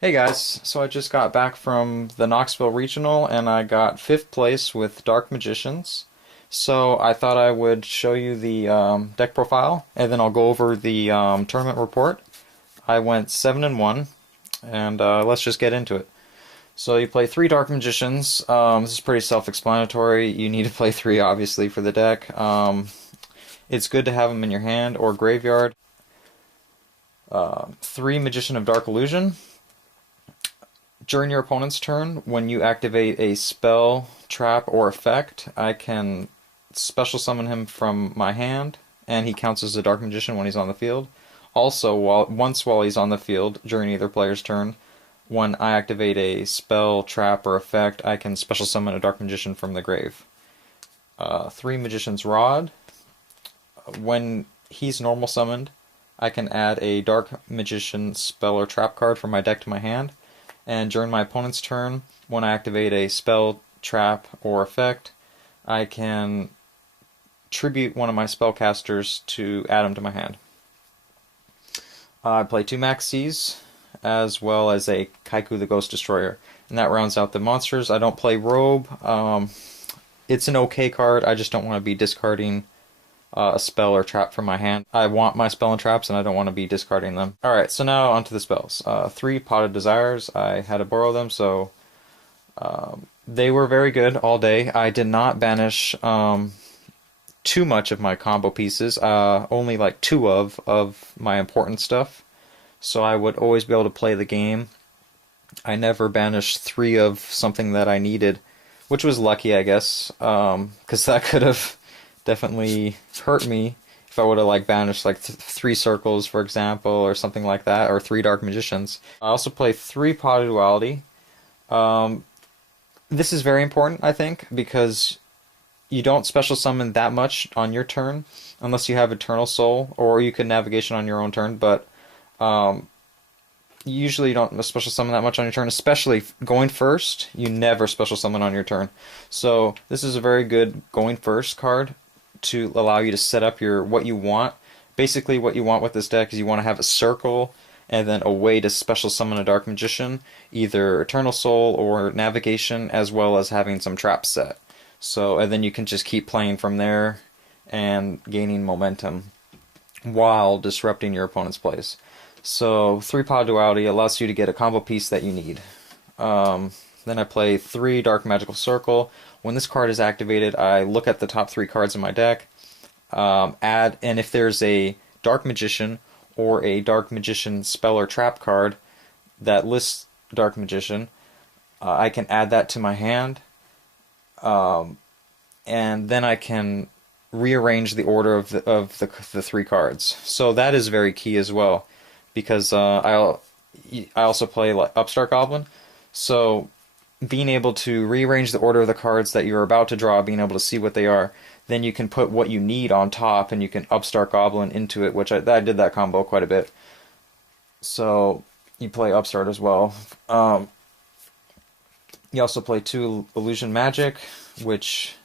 Hey guys, so I just got back from the Knoxville Regional and I got fifth place with Dark Magicians. So I thought I would show you the deck profile and then I'll go over the tournament report. I went 7-1 and let's just get into it. So you play three Dark Magicians. This is pretty self-explanatory. You need to play three obviously for the deck. It's good to have them in your hand or graveyard. Three Magician of Dark Illusion. During your opponent's turn, when you activate a spell, trap, or effect, I can special summon him from my hand, and he counts as a Dark Magician when he's on the field. Also, while he's on the field during either player's turn, when I activate a spell, trap, or effect, I can special summon a Dark Magician from the grave. Three Magician's Rod. When he's normal summoned, I can add a Dark Magician spell or trap card from my deck to my hand. And during my opponent's turn, when I activate a spell, trap, or effect, I can tribute one of my spellcasters to add him to my hand. I play two Maxis, as well as a Kaiku the Ghost Destroyer. And that rounds out the monsters. I don't play Robe. It's an okay card, I just don't want to be discarding a spell or trap from my hand. I want my spell and traps, and I don't want to be discarding them. Alright, so now onto the spells. Three Potted Desires. I had to borrow them, so they were very good all day. I did not banish too much of my combo pieces, only like two of my important stuff, so I would always be able to play the game. I never banished three of something that I needed, which was lucky, I guess, because that could have definitely hurt me if I would have like banished like three circles, for example, or something like that, or three Dark Magicians. I also play three Pot of Duality. This is very important, I think, because you don't special summon that much on your turn unless you have Eternal Soul, or you can Navigation on your own turn, but usually you don't special summon that much on your turn, especially going first. You never special summon on your turn. So this is a very good going first card to allow you to set up your what you want. Basically what you want with this deck is you want to have a circle and then a way to special summon a Dark Magician, either Eternal Soul or Navigation, as well as having some traps set. So, and then you can just keep playing from there and gaining momentum while disrupting your opponent's plays. So, three Pod Duality allows you to get a combo piece that you need. Then I play three Dark Magical Circle. When this card is activated, I look at the top three cards in my deck, and if there's a Dark Magician or a Dark Magician spell or trap card that lists Dark Magician, I can add that to my hand, and then I can rearrange the order of the three cards. So that is very key as well, because I also play like Upstart Goblin, so being able to rearrange the order of the cards that you're about to draw, being able to see what they are, then you can put what you need on top, and you can Upstart Goblin into it, which I did that combo quite a bit. So you play Upstart as well. You also play two Illusion Magic, which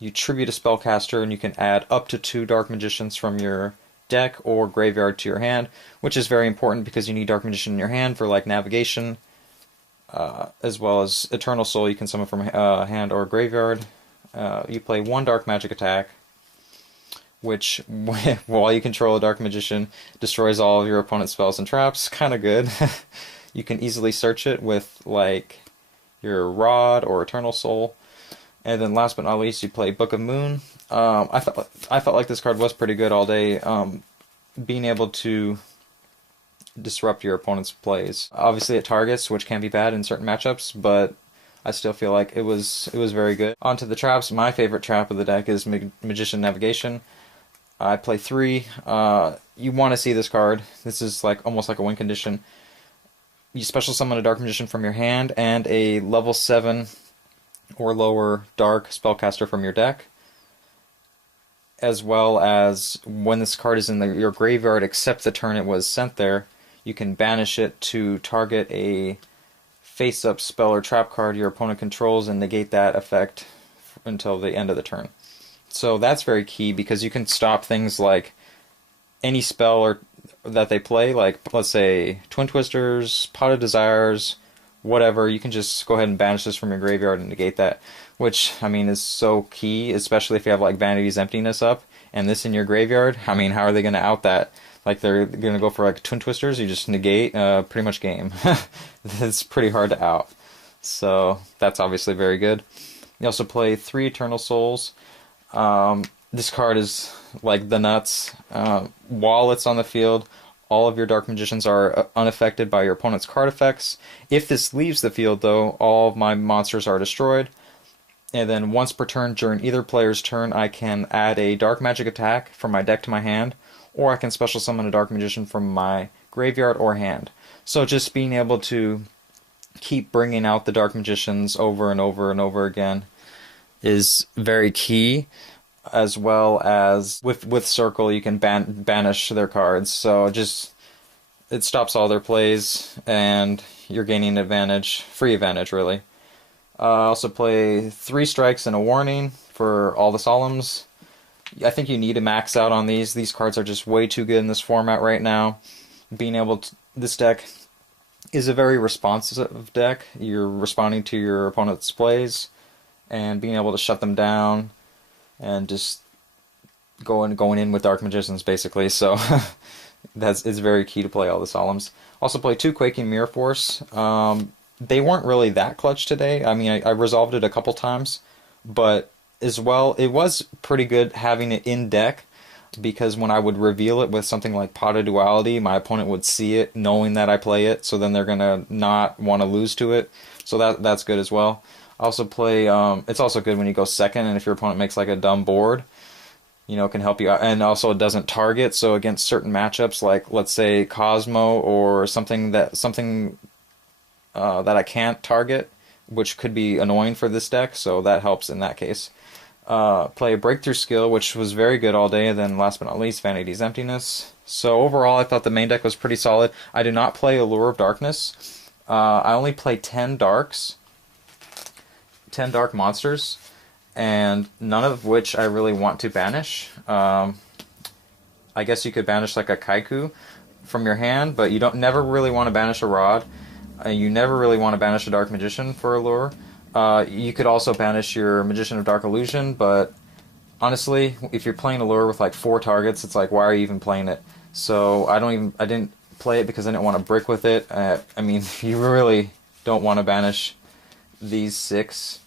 you tribute a spellcaster, and you can add up to two Dark Magicians from your deck or graveyard to your hand, which is very important because you need Dark Magician in your hand for like navigation. As well as Eternal Soul you can summon from hand or graveyard. You play one Dark Magic attack, which, while you control a Dark Magician, destroys all of your opponent's spells and traps. Kind of good. You can easily search it with like your Rod or Eternal Soul. And then last but not least, you play Book of Moon. I felt like this card was pretty good all day. Being able to disrupt your opponent's plays. Obviously it targets, which can be bad in certain matchups, but I still feel like it was very good. On to the traps. My favorite trap of the deck is Magician Navigation. I play three. You want to see this card. This is like almost like a win condition. You special summon a Dark Magician from your hand and a level 7 or lower Dark spellcaster from your deck, as well as when this card is in your graveyard except the turn it was sent there, you can banish it to target a face-up spell or trap card your opponent controls and negate that effect until the end of the turn. So that's very key because you can stop things like any spell or that they play, like let's say Twin Twisters, Pot of Desires, whatever, you can just go ahead and banish this from your graveyard and negate that, which, I mean, is so key, especially if you have like Vanity's Emptiness up and this in your graveyard. I mean, how are they going to out that? Like, they're going to go for like Twin Twisters, you just negate, pretty much game. It's pretty hard to out. So that's obviously very good. You also play 3 Eternal Souls. This card is like the nuts. While it's on the field, all of your Dark Magicians are unaffected by your opponent's card effects. If this leaves the field, though, all of my monsters are destroyed. And then once per turn during either player's turn, I can add a Dark Magic attack from my deck to my hand, or I can special summon a Dark Magician from my graveyard or hand. So just being able to keep bringing out the Dark Magicians over and over and over again is very key, as well as with Circle you can banish their cards, so just it stops all their plays and you're gaining advantage, free advantage really. Also play 3 strikes and a warning for all the Solemns. I think you need to max out on these. These cards are just way too good in this format right now. Being able to, this deck is a very responsive deck. You're responding to your opponent's plays and being able to shut them down and just going in with Dark Magicians basically. So it's very key to play all the Solemns. Also play 2 Quaking Mirror Force. They weren't really that clutch today. I mean, I resolved it a couple times, but as well, it was pretty good having it in deck, because when I would reveal it with something like Pot of Duality, my opponent would see it knowing that I play it, so then they're gonna not want to lose to it. So that's good as well. I also play, it's also good when you go second, and if your opponent makes like a dumb board, you know, it can help you out. And also it doesn't target, so against certain matchups, like let's say Cosmo or something that I can't target, which could be annoying for this deck, so that helps in that case. Play a Breakthrough Skill, which was very good all day, and then last but not least, Vanity's Emptiness. So overall, I thought the main deck was pretty solid. I do not play Allure of Darkness. I only play 10 darks. 10 dark monsters, and none of which I really want to banish. I guess you could banish like a Kaiku from your hand, but you never really want to banish a Rod. You never really want to banish a Dark Magician for Allure. You could also banish your Magician of Dark Illusion, but honestly, if you're playing Allure with like 4 targets, it's like, why are you even playing it? So I didn't play it because I didn't want to brick with it. I mean, you really don't want to banish these 6,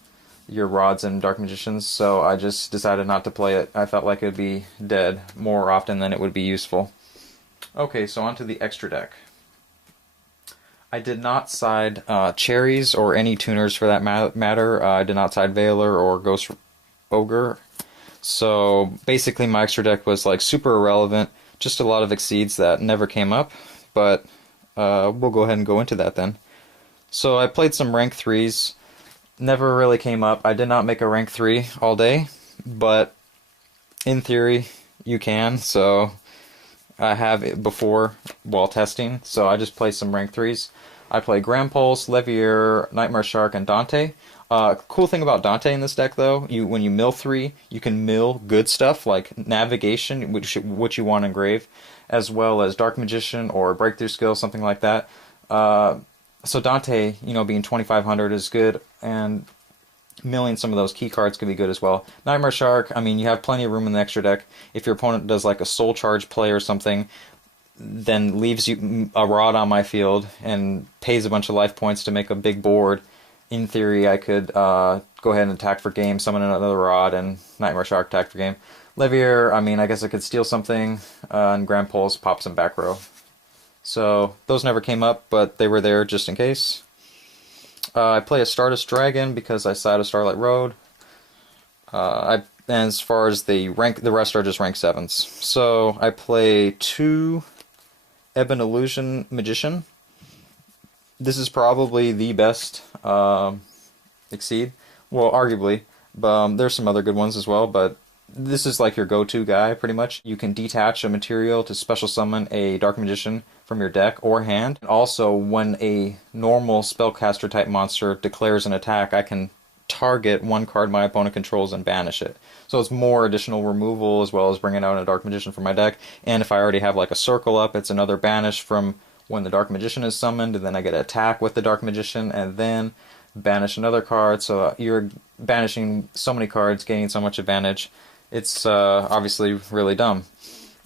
your Rods and Dark Magicians, so I just decided not to play it. I felt like it would be dead more often than it would be useful. Okay, so on to the extra deck. I did not side Cherries or any tuners for that matter. I did not side Veiler or Ghost Ogre. So basically my extra deck was like super irrelevant, just a lot of Exceeds that never came up, but we'll go ahead and go into that then. So I played some rank 3s, never really came up. I did not make a rank 3 all day, but in theory you can, so I have it before while testing, so I just play some rank 3s. I play Grand Pulse, Levier, Nightmare Shark, and Dante. Cool thing about Dante in this deck, though, when you mill 3, you can mill good stuff like Navigation, which you want to engrave, as well as Dark Magician or Breakthrough Skill, something like that. So Dante, you know, being 2500 is good, and milling some of those key cards could be good as well. Nightmare Shark, I mean, you have plenty of room in the extra deck. If your opponent does like a Soul Charge play or something, then leaves you a Rod on my field and pays a bunch of life points to make a big board, in theory I could go ahead and attack for game, summon another Rod, and Nightmare Shark attack for game. Levier, I mean, I guess I could steal something, and Grand Pulse, pop some back row. So those never came up, but they were there just in case. I play a Stardust Dragon because I side a Starlight Road. And as far as the rest are just rank 7s. So I play 2 Ebon Illusion Magician. This is probably the best Exceed. Well, arguably, but there's some other good ones as well, but this is like your go-to guy, pretty much. You can detach a material to special summon a Dark Magician from your deck or hand. Also, when a normal spellcaster type monster declares an attack, I can target one card my opponent controls and banish it. So it's more additional removal as well as bringing out a Dark Magician from my deck. And if I already have like a circle up, it's another banish from when the Dark Magician is summoned, and then I get to attack with the Dark Magician and then banish another card. So you're banishing so many cards, gaining so much advantage. It's obviously really dumb.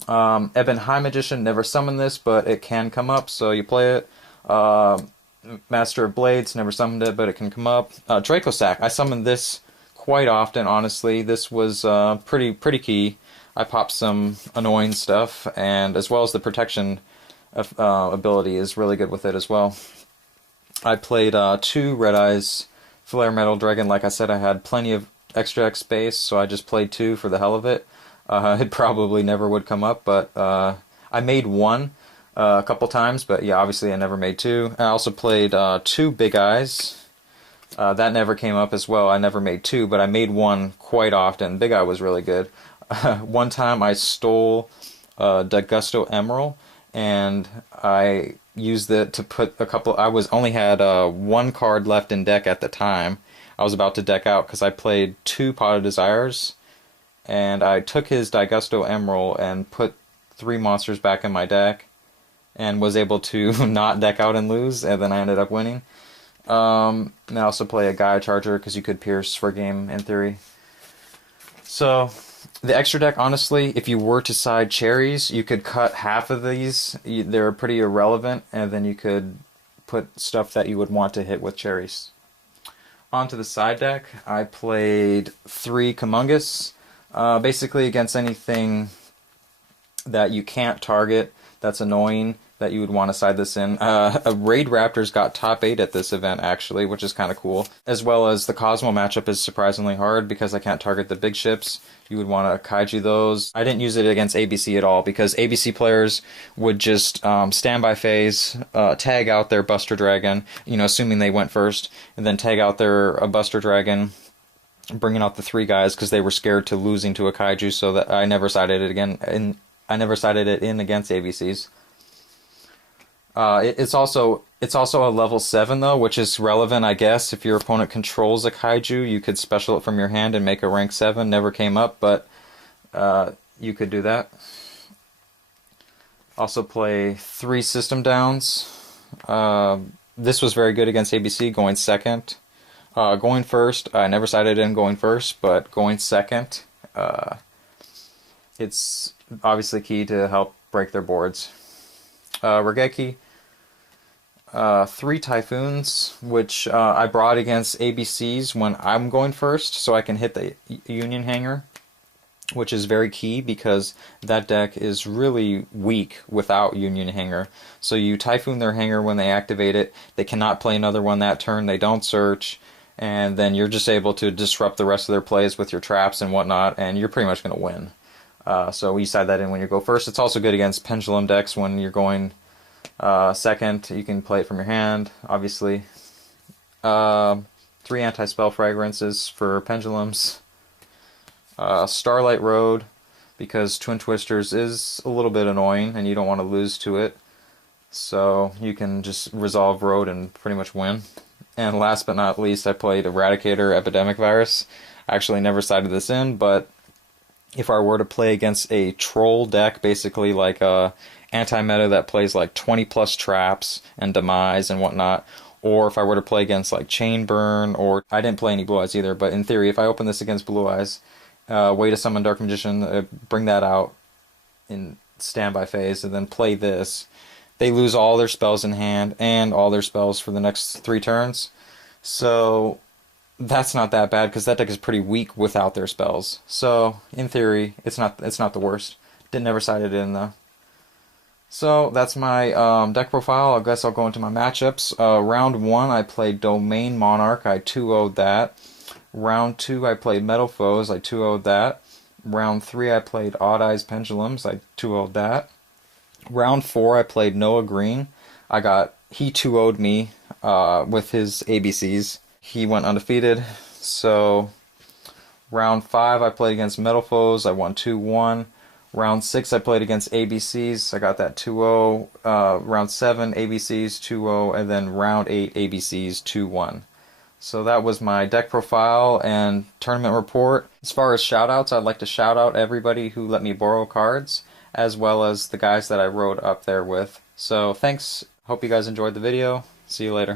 Ebon High Magician, never summoned this, but it can come up, so you play it. Master of Blades, never summoned it, but it can come up. Draco Sack, I summoned this quite often, honestly. This was pretty key. I popped some annoying stuff, and as well as the protection ability is really good with it as well. I played 2 Red Eyes Flare Metal Dragon. Like I said, I had plenty of extra X space, so I just played 2 for the hell of it. It probably never would come up, but I made 1 a couple times, but yeah, obviously I never made 2. I also played 2 Big Eyes. That never came up as well. I never made 2, but I made 1 quite often. Big Eye was really good. One time I stole Dagusto Emerald, and I used it to put a couple. I only had 1 card left in deck at the time. I was about to deck out because I played 2 Pot of Desires, and I took his Dagusto Emerald and put 3 monsters back in my deck, and was able to not deck out and lose, and then I ended up winning. And I also play a Gaia Charger because you could pierce for a game in theory. So the extra deck, honestly, if you were to side cherries, you could cut half of these. They're pretty irrelevant, and then you could put stuff that you would want to hit with cherries. Onto the side deck, I played 3 Kumungus, basically against anything that you can't target that's annoying that you would want to side this in. Raid Raptors got top 8 at this event, actually, which is kind of cool. As well as the Cosmo matchup is surprisingly hard because I can't target the big ships. You would want to Kaiju those. I didn't use it against ABC at all because ABC players would just stand by phase, tag out their Buster Dragon, assuming they went first, and then tag out their Buster Dragon, bringing out the 3 guys because they were scared to losing to a Kaiju, so that I never sided it again. And I never sided it in against ABCs. It's also a level 7 though, which is relevant, I guess. If your opponent controls a Kaiju, you could special it from your hand and make a rank 7. Never came up, but you could do that. Also play 3 System Downs. This was very good against ABC, going second. Going first, I never sided in going first, but going second, it's obviously key to help break their boards. Regeki, 3 Typhoons, which I brought against ABCs when I'm going first, so I can hit the Union Hanger, which is very key because that deck is really weak without Union Hanger. So you Typhoon their Hanger when they activate it, they cannot play another one that turn, they don't search, and then you're just able to disrupt the rest of their plays with your traps and whatnot, and you're pretty much going to win. So you side that in when you go first. It's also good against Pendulum decks when you're going second. You can play it from your hand, obviously. 3 Anti-Spell Fragrances for Pendulums. Starlight Road, because Twin Twisters is a little bit annoying and you don't want to lose to it. So you can just resolve Road and pretty much win. And last but not least, I played Eradicator Epidemic Virus. I actually never sided this in, but if I were to play against a troll deck, basically like a anti-meta that plays like 20 plus traps and demise and whatnot, or if I were to play against like Chain Burn, or I didn't play any Blue Eyes either, but in theory, if I open this against Blue Eyes, way to summon Dark Magician, bring that out in standby phase, and then play this, they lose all their spells in hand and all their spells for the next 3 turns. So that's not that bad because that deck is pretty weak without their spells. So in theory, it's not the worst. Didn't never side it in though. So that's my deck profile. I guess I'll go into my matchups. Round 1, I played Domain Monarch. I 2-0'd that. Round 2, I played Metal Foes. I 2-0'd that. Round 3, I played Odd Eyes Pendulums. I 2-0'd that. Round 4, I played Noah Green. He 2-0'd me with his ABCs. He went undefeated. So round 5, I played against Metal Foes. I won 2-1. Round 6, I played against ABCs. I got that 2-0. Round 7, ABCs 2-0, and then round 8, ABCs 2-1. So that was my deck profile and tournament report. As far as shoutouts, I'd like to shout out everybody who let me borrow cards, as well as the guys that I rode up there with. So thanks. Hope you guys enjoyed the video. See you later.